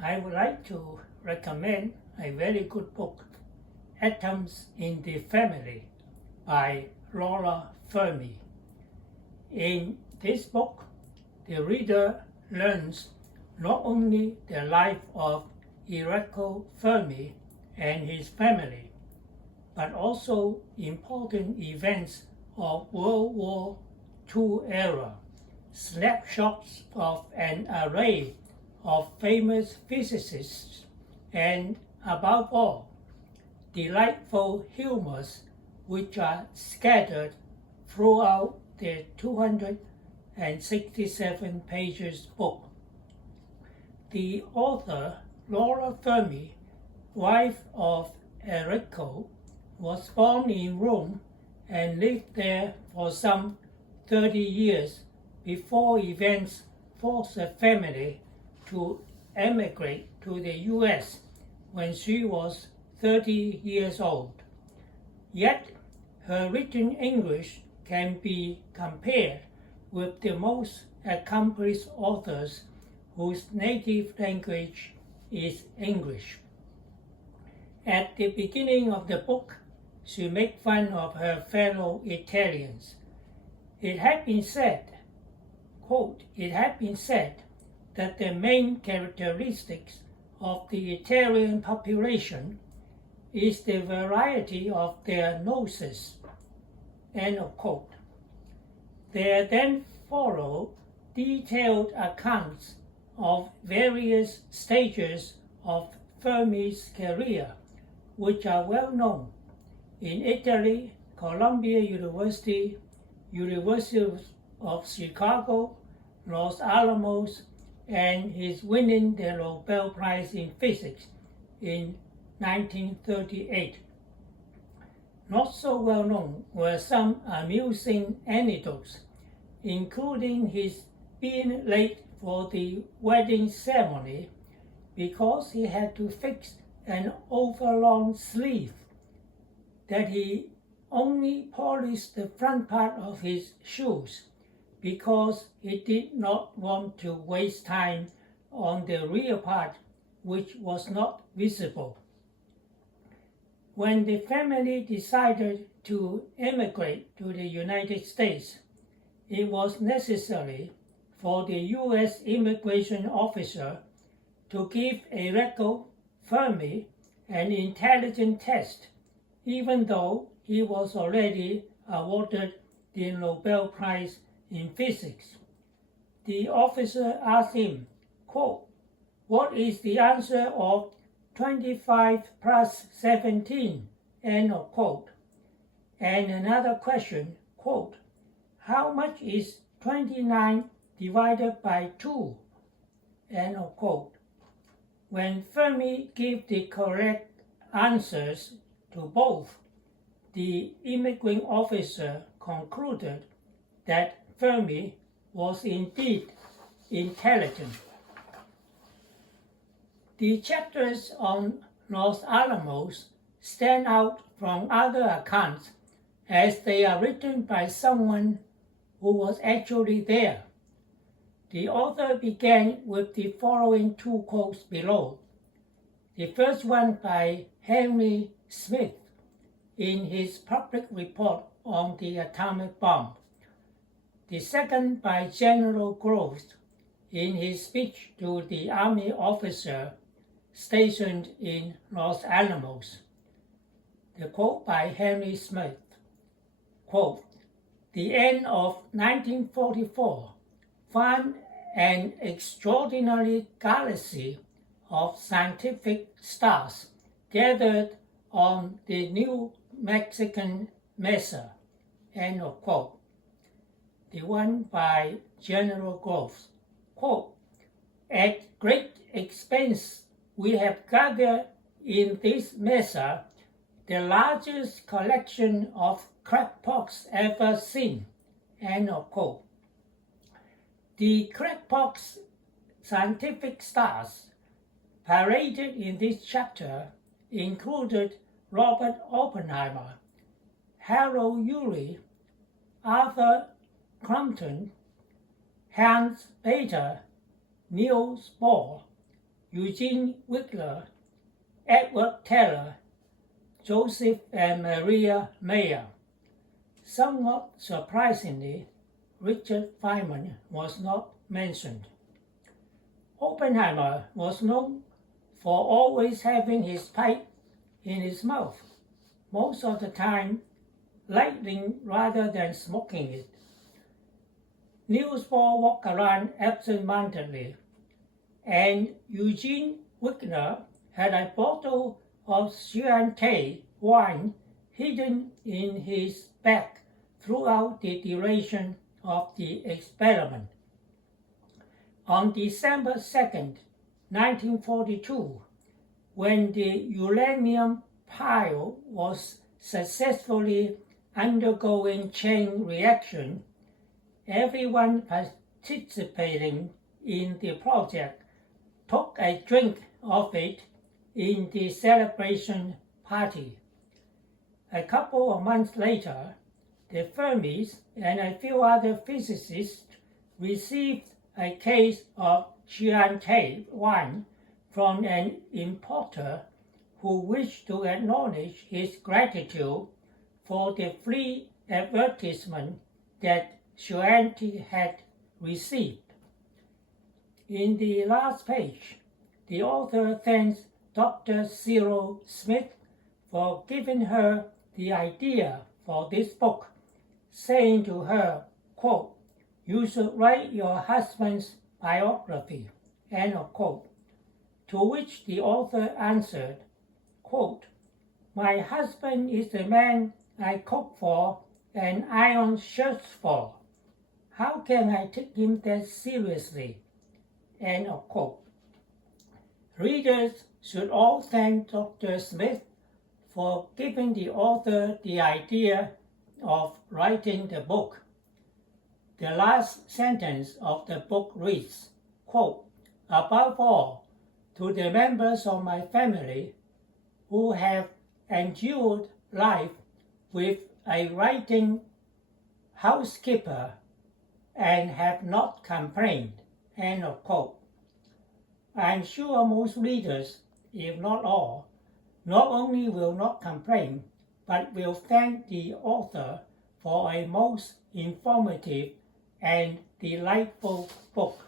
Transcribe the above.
I would like to recommend a very good book, Atoms in the Family by Laura Fermi. In this book, the reader learns not only the life of Enrico Fermi and his family, but also important events of World War II era, snapshots of an array of famous physicists, and above all, delightful humors which are scattered throughout the 267 pages book. The author, Laura Fermi, wife of Enrico, was born in Rome and lived there for some 30 years before events forced her family to emigrate to the US when she was 30 years old. Yet her written English can be compared with the most accomplished authors whose native language is English. At the beginning of the book, she makes fun of her fellow Italians. It had been said, quote, "It had been said that the main characteristics of the Italian population is the variety of their noses," end of quote. There then follow detailed accounts of various stages of Fermi's career, which are well known. In Italy, Columbia University, University of Chicago, Los Alamos, and his winning the Nobel Prize in Physics in 1938. Not so well known were some amusing anecdotes, including his being late for the wedding ceremony because he had to fix an overlong sleeve, that he only polished the front part of his shoes because he did not want to waste time on the rear part, which was not visible. When the family decided to emigrate to the United States, it was necessary for the U.S. immigration officer to give Enrico Fermi an intelligence test, even though he was already awarded the Nobel Prize in Physics. The officer asked him, quote, "What is the answer of 25 plus 17, end of quote. And another question, quote, "How much is 29 divided by 2, end of quote. When Fermi gave the correct answers to both, the immigrant officer concluded that Fermi was indeed intelligent. The chapters on Los Alamos stand out from other accounts as they are written by someone who was actually there. The author began with the following two quotes below. The first one by Henry Smith in his public report on the atomic bomb. The second by General Groves in his speech to the Army officer stationed in Los Alamos. The quote by Henry Smith, quote, "The end of 1944 found an extraordinary galaxy of scientific stars gathered on the New Mexican Mesa," end of quote. The one by General Groves, quote, "At great expense we have gathered in this mesa the largest collection of crackpots ever seen," end of quote. The crackpots scientific stars paraded in this chapter included Robert Oppenheimer, Harold Urey, Arthur Compton, Hans Bethe, Niels Bohr, Eugene Wigler, Edward Teller, Joseph and Maria Mayer. Somewhat surprisingly, Richard Feynman was not mentioned. Oppenheimer was known for always having his pipe in his mouth, most of the time lighting rather than smoking it. Niels Bohr walked around absent-mindedly, and Eugene Wigner had a bottle of Chianti wine hidden in his bag throughout the duration of the experiment. On December 2nd, 1942, when the uranium pile was successfully undergoing chain reaction, everyone participating in the project took a drink of it in the celebration party. A couple of months later, the Fermis and a few other physicists received a case of Chianti wine from an importer who wished to acknowledge his gratitude for the free advertisement that Chianti had received. In the last page, the author thanks Dr. Cyril Smith for giving her the idea for this book, saying to her, quote, "You should write your husband's biography," end of quote. To which the author answered, quote, "My husband is the man I cook for and iron shirts for. How can I take him that seriously?" End of quote. Readers should all thank Dr. Smith for giving the author the idea of writing the book. The last sentence of the book reads, quote, "Above all, to the members of my family who have endured life with a writing housekeeper and have not complained," end of quote. I am sure most readers, if not all, not only will not complain, but will thank the author for a most informative and delightful book.